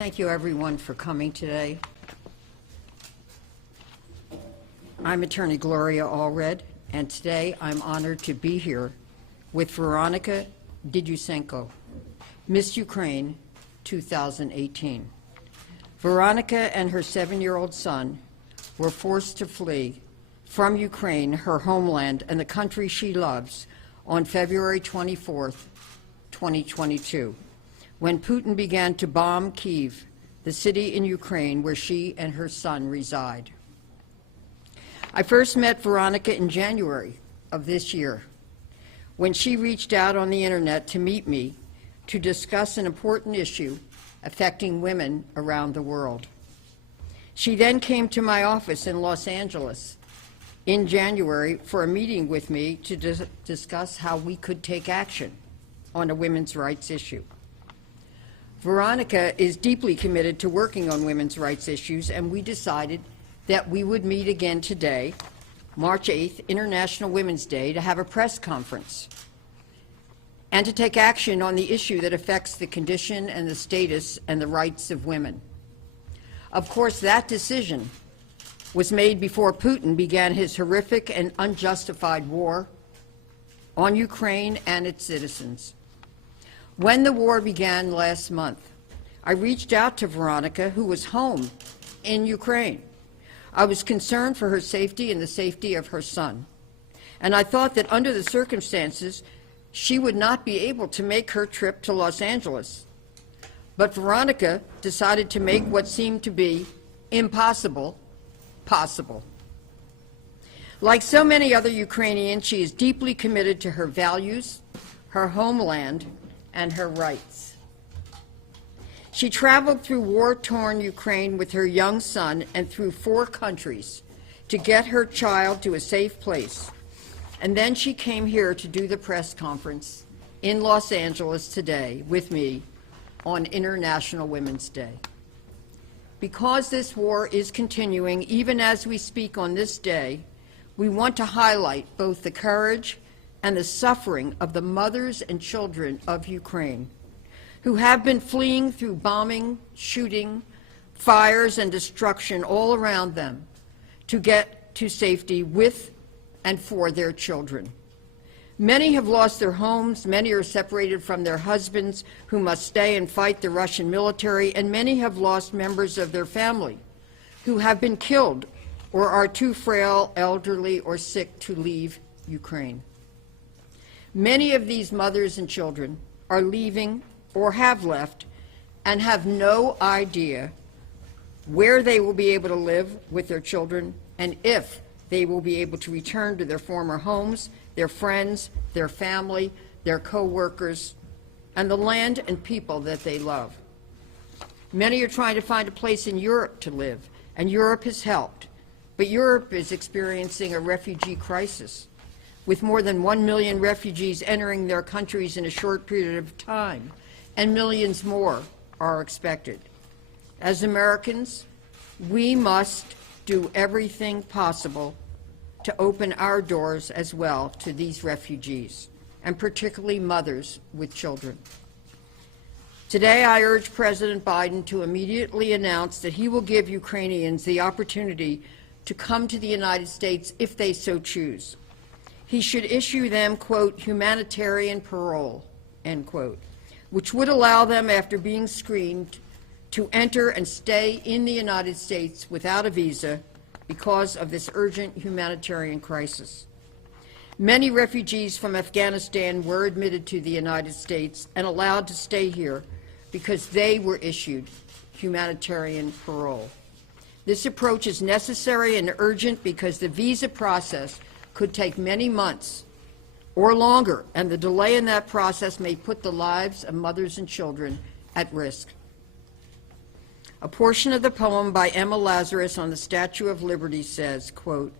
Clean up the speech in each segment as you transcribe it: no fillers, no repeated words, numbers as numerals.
Thank you, everyone, for coming today. I'm Attorney Gloria Allred, and today I'm honored to be here with Veronica Didusenko, Miss Ukraine 2018. Veronica and her 7-year-old son were forced to flee from Ukraine, her homeland, and the country she loves, on February 24th, 2022. When Putin began to bomb Kyiv, the city in Ukraine where she and her son reside. I first met Veronica in January of this year, when she reached out on the internet to meet me to discuss an important issue affecting women around the world. She then came to my office in Los Angeles in January for a meeting with me to discuss how we could take action on a women's rights issue. Veronica is deeply committed to working on women's rights issues, and we decided that we would meet again today, March 8th, International Women's Day, to have a press conference and to take action on the issue that affects the condition and the status and the rights of women. Of course, that decision was made before Putin began his horrific and unjustified war on Ukraine and its citizens. When the war began last month, I reached out to Veronica, who was home in Ukraine. I was concerned for her safety and the safety of her son, and I thought that under the circumstances, she would not be able to make her trip to Los Angeles. But Veronica decided to make what seemed to be impossible possible. Like so many other Ukrainians, she is deeply committed to her values, her homeland, and her rights. She traveled through war-torn Ukraine with her young son and through 4 countries to get her child to a safe place. And then she came here to do the press conference in Los Angeles today with me on International Women's Day. Because this war is continuing even as we speak on this day, we want to highlight both the courage and the suffering of the mothers and children of Ukraine, who have been fleeing through bombing, shooting, fires, and destruction all around them to get to safety with and for their children. Many have lost their homes, many are separated from their husbands who must stay and fight the Russian military, and many have lost members of their family who have been killed or are too frail, elderly, or sick to leave Ukraine. Many of these mothers and children are leaving or have left and have no idea where they will be able to live with their children and if they will be able to return to their former homes, their friends, their family, their co-workers, and the land and people that they love. Many are trying to find a place in Europe to live, and Europe has helped, but Europe is experiencing a refugee crisis, with more than 1 million refugees entering their countries in a short period of time, and millions more are expected. As Americans, we must do everything possible to open our doors as well to these refugees, and particularly mothers with children. Today, I urge President Biden to immediately announce that he will give Ukrainians the opportunity to come to the United States if they so choose. He should issue them, quote, humanitarian parole, end quote, which would allow them, after being screened, to enter and stay in the United States without a visa because of this urgent humanitarian crisis. Many refugees from Afghanistan were admitted to the United States and allowed to stay here because they were issued humanitarian parole. This approach is necessary and urgent because the visa process could take many months or longer, and the delay in that process may put the lives of mothers and children at risk. A portion of the poem by Emma Lazarus on the Statue of Liberty says, quote,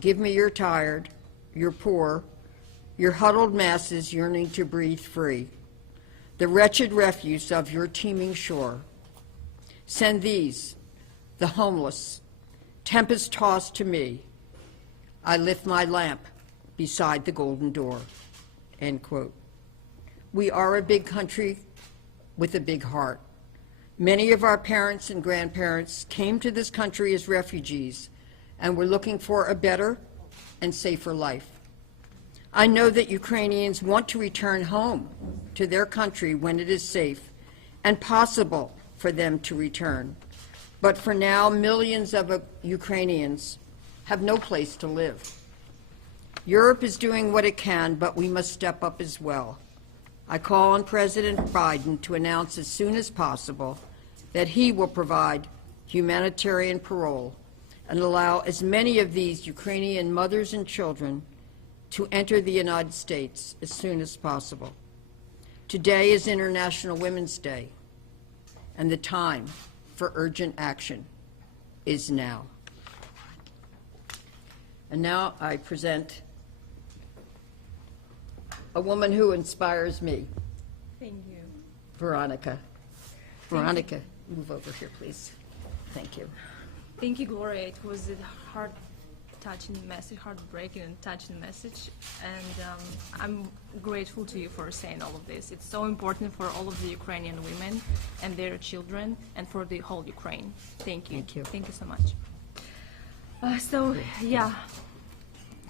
"Give me your tired, your poor, your huddled masses yearning to breathe free, the wretched refuse of your teeming shore. Send these, the homeless, tempest-tossed to me. I lift my lamp beside the golden door," end quote. We are a big country with a big heart. Many of our parents and grandparents came to this country as refugees and were looking for a better and safer life. I know that Ukrainians want to return home to their country when it is safe and possible for them to return. But for now, millions of Ukrainians have no place to live. Europe is doing what it can, but we must step up as well. I call on President Biden to announce as soon as possible that he will provide humanitarian parole and allow as many of these Ukrainian mothers and children to enter the United States as soon as possible. Today is International Women's Day, and the time for urgent action is now. And now I present a woman who inspires me. Thank you. Veronica. Veronica, move over here, please. Thank you. Thank you, Gloria. It was a heart-touching message, heartbreaking and touching message, and I'm grateful to you for saying all of this. It's so important for all of the Ukrainian women and their children, and for the whole Ukraine. Thank you. Thank you. Thank you so much.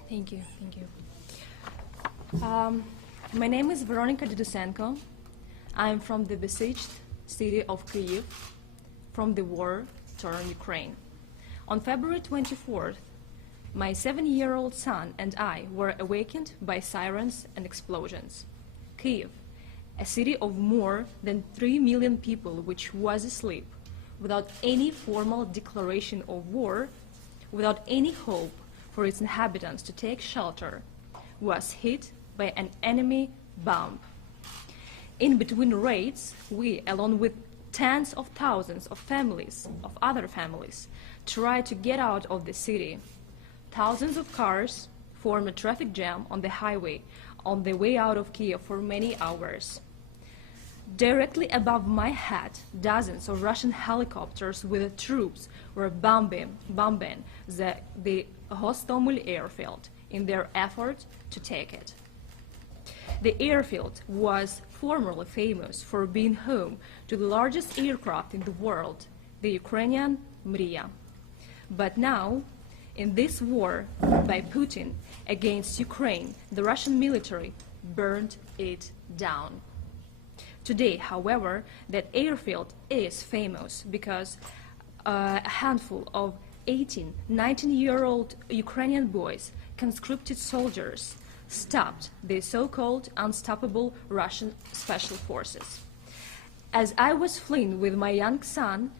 Thank you. Thank you. My name is Veronica Dudusenko. I'm from the besieged city of Kyiv, from the war-torn Ukraine. On February 24th, my 7-year-old son and I were awakened by sirens and explosions. Kyiv, a city of more than 3 million people which was asleep, without any formal declaration of war, without any hope for its inhabitants to take shelter, was hit by an enemy bomb. In between raids, we, along with tens of thousands of families, of other families, tried to get out of the city. Thousands of cars formed a traffic jam on the highway on the way out of Kyiv for many hours. Directly above my head, dozens of Russian helicopters with troops were bombing the Hostomel airfield in their effort to take it. The airfield was formerly famous for being home to the largest aircraft in the world, the Ukrainian Mriya. But now, in this war by Putin against Ukraine, the Russian military burned it down. Today, however, that airfield is famous because a handful of 18, 19-year-old Ukrainian boys, conscripted soldiers, stopped the so-called unstoppable Russian special forces. As I was fleeing with my young son,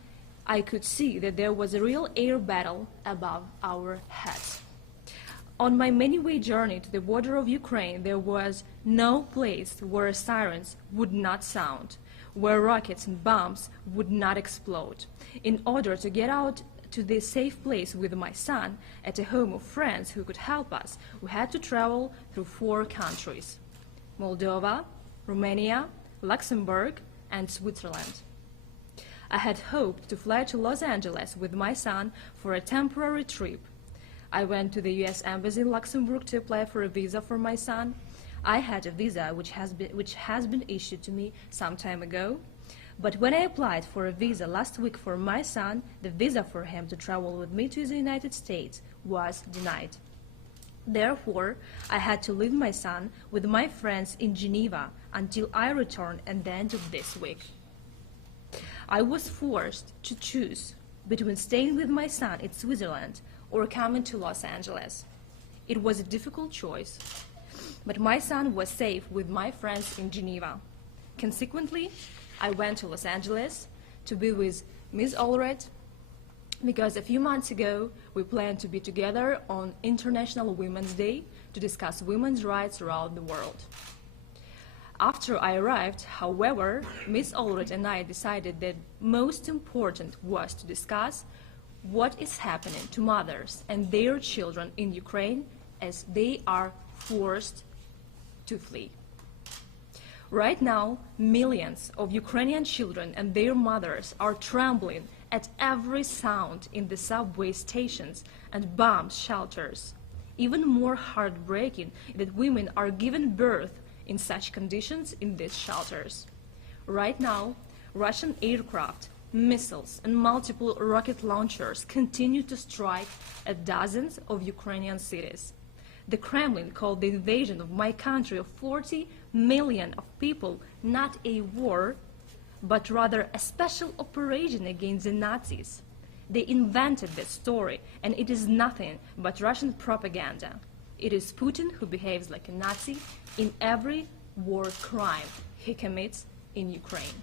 I could see that there was a real air battle above our heads. On my many-way journey to the border of Ukraine, there was no place where sirens would not sound, where rockets and bombs would not explode. In order to get out to this safe place with my son at a home of friends who could help us, we had to travel through 4 countries: Moldova, Romania, Luxembourg, and Switzerland. I had hoped to fly to Los Angeles with my son for a temporary trip. I went to the U.S. Embassy in Luxembourg to apply for a visa for my son. I had a visa which has been issued to me some time ago. But when I applied for a visa last week for my son, the visa for him to travel with me to the United States was denied. Therefore, I had to leave my son with my friends in Geneva until I returned at the end of this week. I was forced to choose between staying with my son in Switzerland or coming to Los Angeles. It was a difficult choice, but my son was safe with my friends in Geneva. Consequently, I went to Los Angeles to be with Ms. Allred because a few months ago we planned to be together on International Women's Day to discuss women's rights around the world. After I arrived, however, Ms. Allred and I decided that most important was to discuss what is happening to mothers and their children in Ukraine as they are forced to flee. Right now, millions of Ukrainian children and their mothers are trembling at every sound in the subway stations and bomb shelters. Even more heartbreaking is that women are given birth in such conditions in these shelters. Right now, Russian aircraft missiles, and multiple rocket launchers continue to strike at dozens of Ukrainian cities. The Kremlin called the invasion of my country of 40 million of people not a war, but rather a special operation against the Nazis. They invented this story, and it is nothing but Russian propaganda. It is Putin who behaves like a Nazi in every war crime he commits in Ukraine.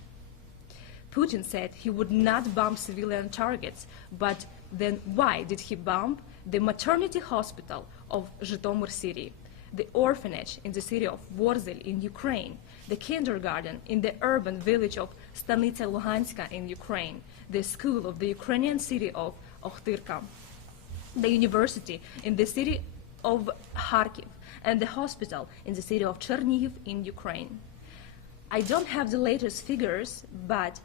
Putin said he would not bomb civilian targets, but then why did he bomb the maternity hospital of Zhytomyr city, the orphanage in the city of Vorzel in Ukraine, the kindergarten in the urban village of Stanitsa Luhanska in Ukraine, the school of the Ukrainian city of Okhtyrka, the university in the city of Kharkiv, and the hospital in the city of Chernihiv in Ukraine. I don't have the latest figures, but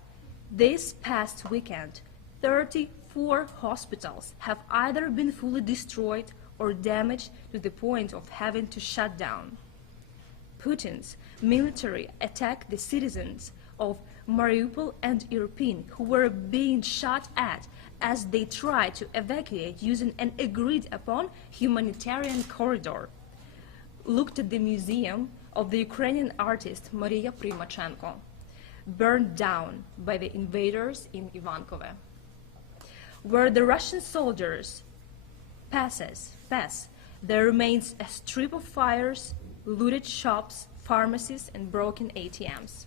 this past weekend, 34 hospitals have either been fully destroyed or damaged to the point of having to shut down. Putin's military attacked the citizens of Mariupol and Irpin, who were being shot at as they tried to evacuate using an agreed-upon humanitarian corridor. Looked at the museum of the Ukrainian artist Maria Primachenko, burned down by the invaders in Ivankovo, where the Russian soldiers pass, there remains a strip of fires, looted shops, pharmacies, and broken ATMs.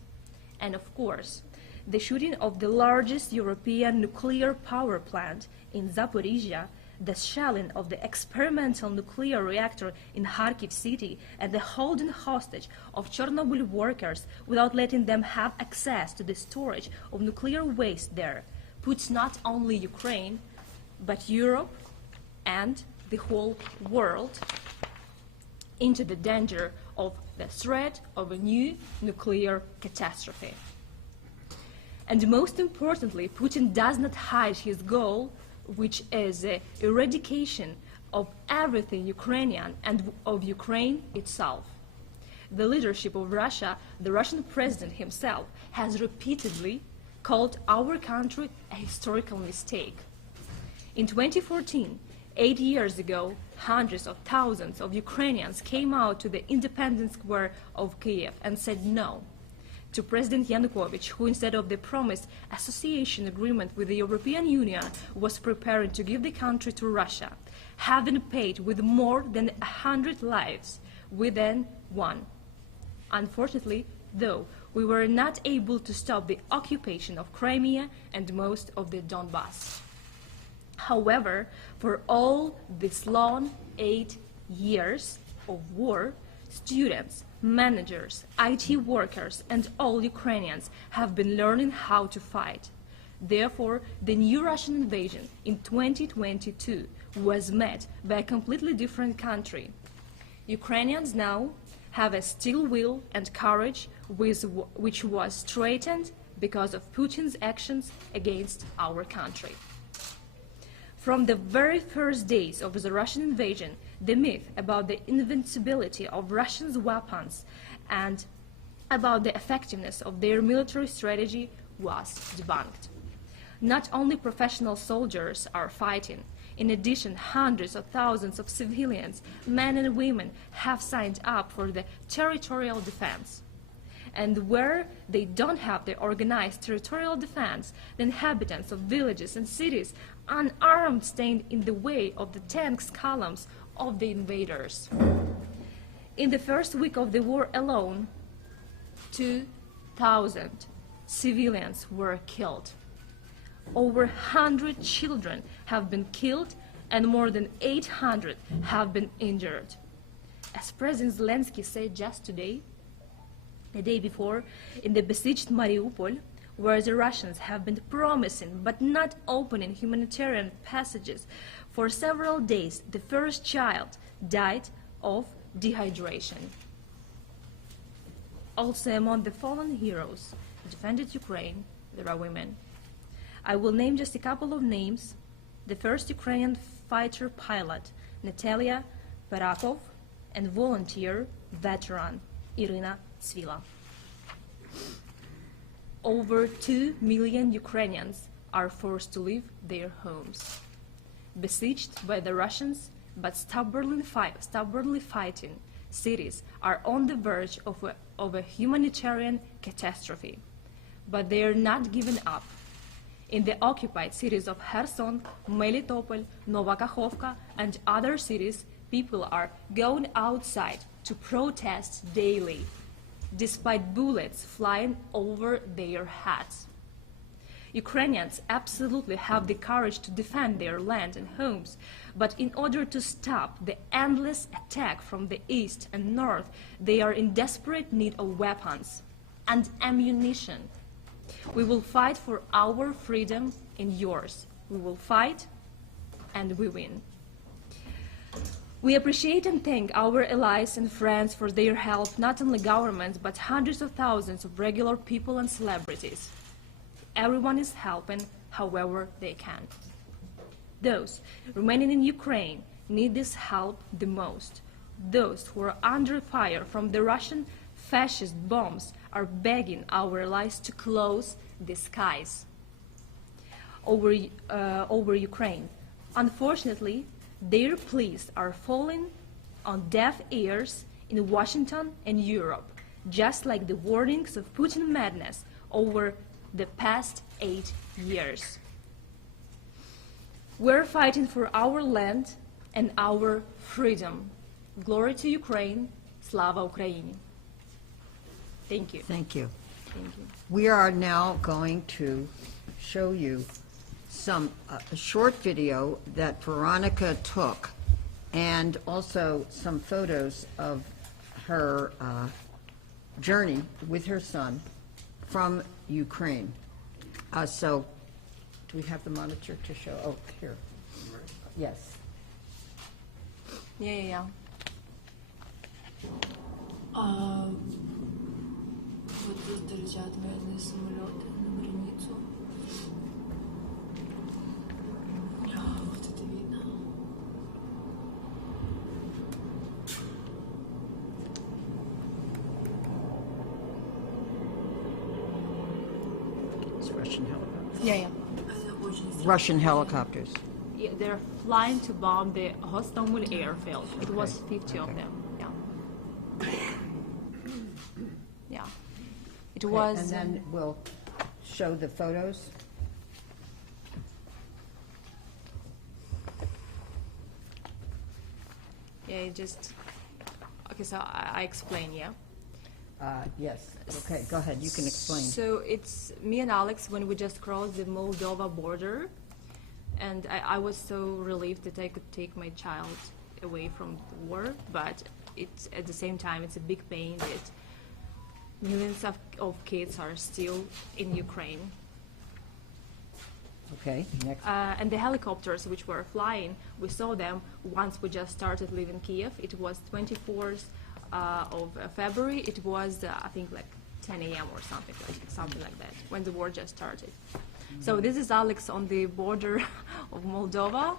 And of course, the shooting of the largest European nuclear power plant in Zaporizhia, the shelling of the experimental nuclear reactor in Kharkiv city, and the holding hostage of Chernobyl workers without letting them have access to the storage of nuclear waste there, puts not only Ukraine, but Europe and the whole world into the danger of the threat of a new nuclear catastrophe. And most importantly, Putin does not hide his goal, which is the eradication of everything Ukrainian and of Ukraine itself. The leadership of Russia, the Russian president himself, has repeatedly called our country a historical mistake. In 2014, 8 years ago, hundreds of thousands of Ukrainians came out to the Independence Square of Kiev and said no to President Yanukovych, who instead of the promised association agreement with the European Union was preparing to give the country to Russia, having paid with more than 100 lives within one. Unfortunately, though, we were not able to stop the occupation of Crimea and most of the Donbass. However, for all these long 8 years of war, students, managers, IT workers, and all Ukrainians have been learning how to fight. Therefore, the new Russian invasion in 2022 was met by a completely different country. Ukrainians now have a steel will and courage which was straightened because of Putin's actions against our country. From the very first days of the Russian invasion, the myth about the invincibility of Russians' weapons and about the effectiveness of their military strategy was debunked. Not only professional soldiers are fighting. In addition, hundreds of thousands of civilians, men and women, have signed up for the territorial defense. And where they don't have the organized territorial defense, the inhabitants of villages and cities, unarmed, stand in the way of the tanks columns of the invaders. In the first week of the war alone, 2,000 civilians were killed. Over 100 children have been killed and more than 800 have been injured. As President Zelensky said just today, the day before, in the besieged Mariupol, where the Russians have been promising but not opening humanitarian passages for several days, the first child died of dehydration. Also among the fallen heroes who defended Ukraine, there are women. I will name just a couple of names. The first Ukrainian fighter pilot, Natalia Barakov, and volunteer veteran, Irina Svila. Over 2 million Ukrainians are forced to leave their homes. Besieged by the Russians, but stubbornly fighting, cities are on the verge of a humanitarian catastrophe. But they are not giving up. In the occupied cities of Kherson, Melitopol, Novakhovka, and other cities, people are going outside to protest daily, despite bullets flying over their heads. Ukrainians absolutely have the courage to defend their land and homes, but in order to stop the endless attack from the east and north, they are in desperate need of weapons and ammunition. We will fight for our freedom and yours. We will fight and we win. We appreciate and thank our allies and friends for their help, not only governments, but hundreds of thousands of regular people and celebrities. Everyone is helping however they can. Those remaining in Ukraine need this help the most. Those who are under fire from the Russian fascist bombs are begging our allies to close the skies over Ukraine. Unfortunately, their pleas are falling on deaf ears in Washington and Europe, just like the warnings of Putin madness over the past 8 years. We're fighting for our land and our freedom. Glory to Ukraine, Slava Ukraini. Thank you. Thank you. Thank you. We are now going to show you a short video that Veronica took, and also some photos of her journey with her son from Ukraine. So, do we have the monitor to show? Oh, here. Yes. Yeah. Вот просто летят мирные самолеты на границу. Вот это видно. It's Russian helicopters. Yeah. Это очень страшно. Russian helicopters. Yeah, they're flying to bomb the Hostomel airfield. It was 50 of Okay. them. It Okay, was. and then we'll show the photos. It just. Okay, so I explain. Yeah. Yes. Okay, go ahead. You can explain. So it's me and Alex when we just crossed the Moldova border, and I was so relieved that I could take my child away from the war, but it's at the same time it's a big pain that millions of kids are still in Ukraine. Okay, next. And the helicopters which were flying, we saw them once we just started leaving Kiev. It was 24th of February. It was, I think, like 10 a.m. or something like that, when the war just started. So this is Alex on the border of Moldova,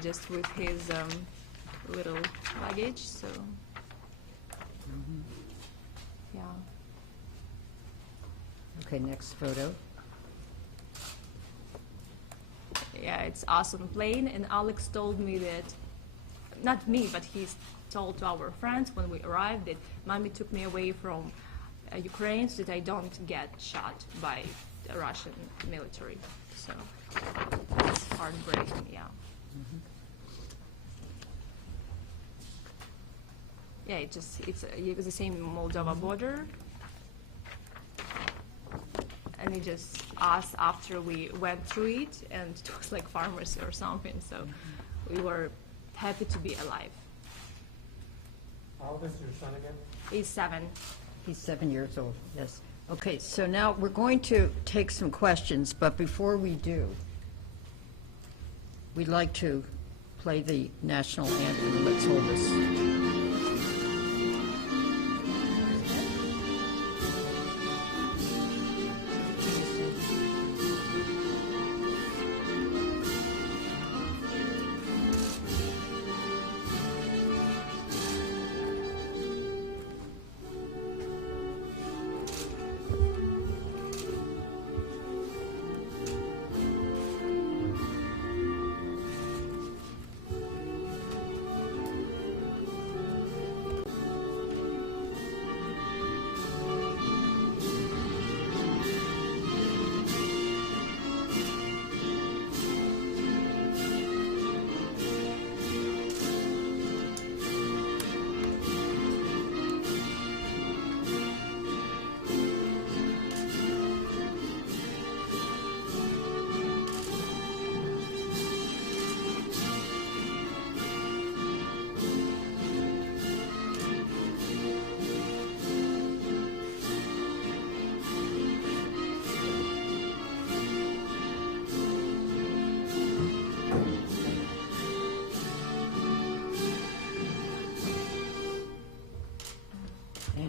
just with his little luggage. So, yeah. Okay, next photo. Yeah, it's awesome plane, and Alex told me that, not me, but he's told to our friends when we arrived that Mommy took me away from Ukraine so that I don't get shot by the Russian military. So it's heartbreaking, yeah. Yeah, it was the same Moldova border. And it just us after we went through it, and it was like farmers or something, so we were happy to be alive. How old is your son again? He's 7. He's 7 years old, yes. Okay, so now we're going to take some questions, but before we do, we'd like to play the national anthem. Let's hold this.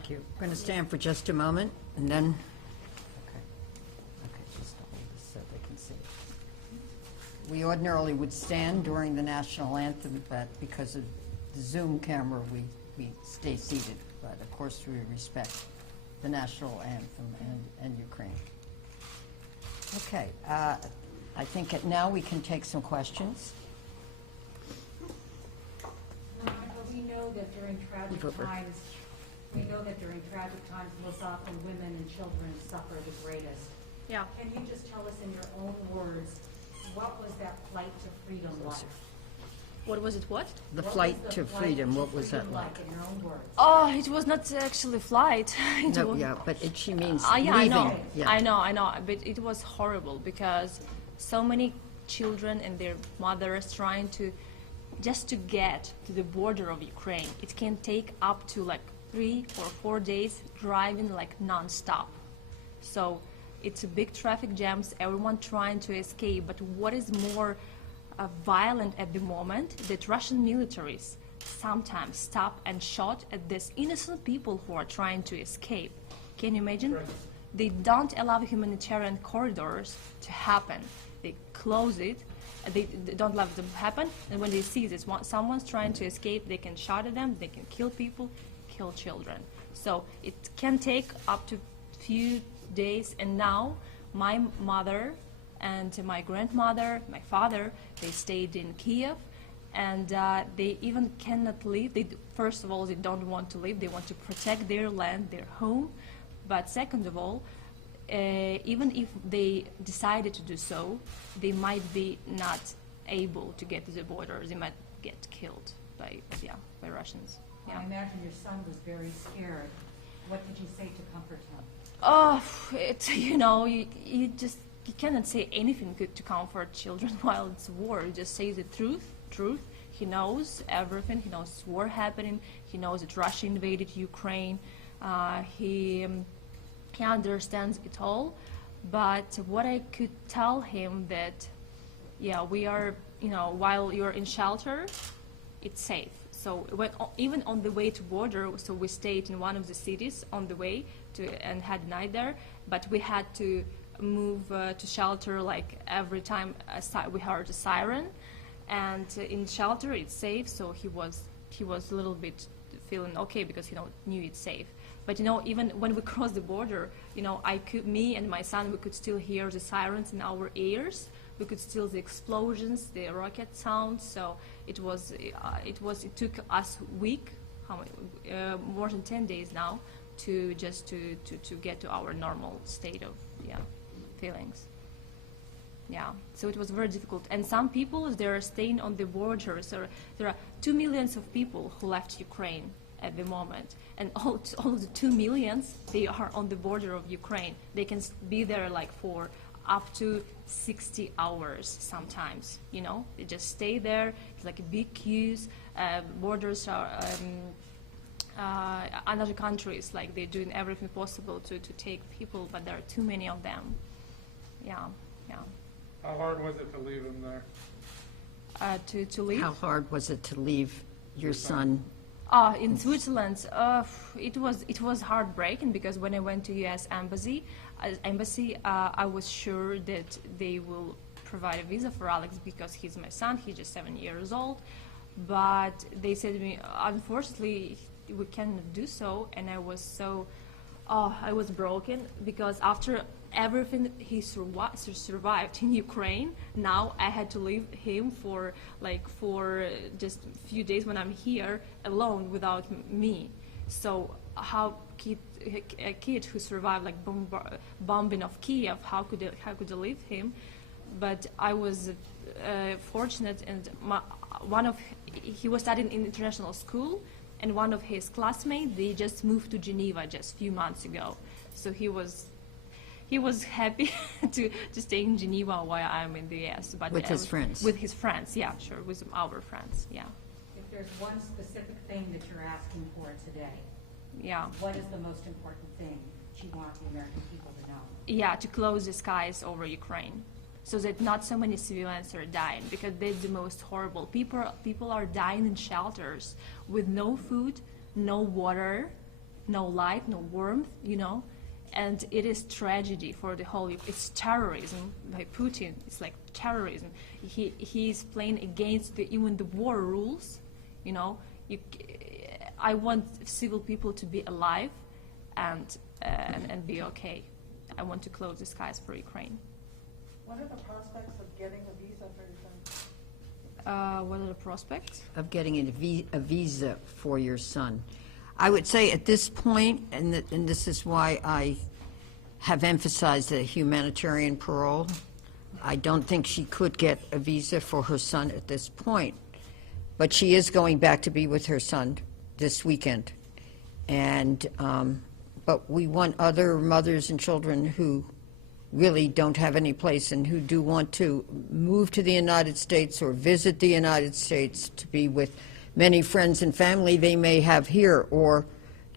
Thank you. I'm going to stand for just a moment, and then... Okay, just hold this so they can see. We ordinarily would stand during the National Anthem, but because of the Zoom camera, we stay seated. But of course, we respect the National Anthem and Ukraine. Okay, I think now we can take some questions. We know that during tragic times, most often women and children suffer the greatest. Yeah. Can you just tell us in your own words, what was that flight to freedom like? What was it, what? The What flight was the to flight freedom, to what was that freedom like? in your own words? Oh, it was not actually flight. It No, was, yeah, but she means yeah, I know. leaving. Yeah. I know, but it was horrible because so many children and their mothers trying to just to get to the border of Ukraine. It can take up to like 3 or 4 days driving like non-stop. So it's a big traffic jams, everyone trying to escape. But what is more violent at the moment, that Russian militaries sometimes stop and shot at these innocent people who are trying to escape. Can you imagine? They don't allow humanitarian corridors to happen. They close it. They don't let them happen. And when they see this, someone's trying to escape, they can shout at them. They can kill people, kill children. So it can take up to few days. And now my mother and my grandmother, my father, they stayed in Kiev, and they even cannot leave. First of all, they don't want to leave. They want to protect their land, their home. But second of all, even if they decided to do so, they might be not able to get to the border. They might get killed by Russians. Yeah. I imagine your son was very scared. What did you say to comfort him? Oh, you cannot say anything good to comfort children while it's war. You just say the truth. He knows everything. He knows war happening. He knows that Russia invaded Ukraine. He understands it all. But what I could tell him that, we are, while you're in shelter, it's safe. So even on the way to border, so we stayed in one of the cities on the way and had night there, but we had to move to shelter like every time we heard a siren, and in shelter it's safe. So he was a little bit feeling okay because he knew it's safe. But even when we crossed the border, me and my son, we could still hear the sirens in our ears. We could still the explosions, the rocket sounds. So it took us a week, more than 10 days now, to get to our normal state of feelings. So it was very difficult. And some people, they're staying on the borders. There are 2 million of people who left Ukraine at the moment, and all of the 2 million, they are on the border of Ukraine. They can be there like for up to 60 hours sometimes. They just stay there. It's like big queues. Borders are other countries, like they're doing everything possible to take people, but there are too many of them. How hard was it to leave him there? To leave. How hard was it to leave your son? In Switzerland, it was heartbreaking because when I went to U.S. embassy, I was sure that they will provide a visa for Alex because he's my son. He's just 7 years old, but they said to me, unfortunately, we cannot do so. And I was broken because after everything he survived in Ukraine, now I had to leave him for just a few days when I'm here alone without me. So how a kid who survived like bombing of Kiev, how could I leave him? But I was fortunate, and he was studying in international school, and one of his classmates, they just moved to Geneva just a few months ago. So he was happy to stay in Geneva while I'm in the US. But With his friends? With his friends, yeah, sure, with our friends, yeah. If there's one specific thing that you're asking for today, Yeah. what is the most important thing that you want the American people to know? Yeah, to close the skies over Ukraine, so that not so many civilians are dying, because that's the most horrible. People are dying in shelters with no food, no water, no light, no warmth, you know, and it is tragedy for the whole. It's terrorism by Putin. It's like terrorism. He's playing against even the war rules, you know. I want civil people to be alive and be okay. I want to close the skies for Ukraine. What are the prospects of getting a visa for your son? What are the prospects? Of getting a visa for your son. I would say at this point, and this is why I have emphasized the humanitarian parole, I don't think she could get a visa for her son at this point. But she is going back to be with her son this weekend. And but we want other mothers and children who really don't have any place and who do want to move to the United States or visit the United States to be with many friends and family they may have here, or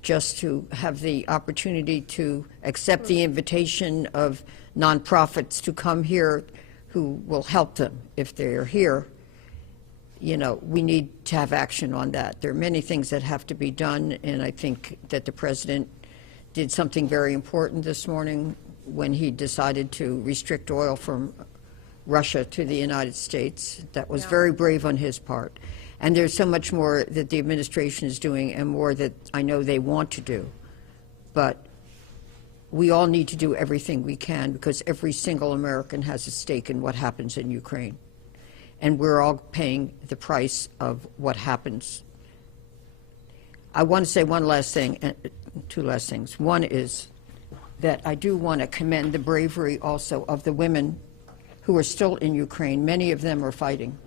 just to have the opportunity to accept the invitation of nonprofits to come here who will help them if they're here. You know, we need to have action on that. There are many things that have to be done, and I think that the President did something very important this morning when he decided to restrict oil from Russia to the United States. That was very brave on his part. And there's so much more that the administration is doing and more that I know they want to do. But we all need to do everything we can because every single American has a stake in what happens in Ukraine. And we're all paying the price of what happens. I want to say one last thing, two last things. One is that I do want to commend the bravery also of the women who are still in Ukraine. Many of them are fighting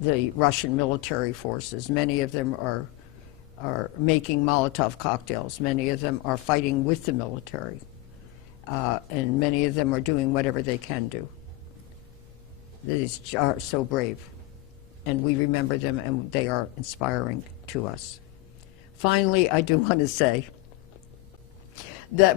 the Russian military forces. Many of them are making Molotov cocktails. Many of them are fighting with the military. And many of them are doing whatever they can do. These are so brave. And we remember them, and they are inspiring to us. Finally, I do want to say that when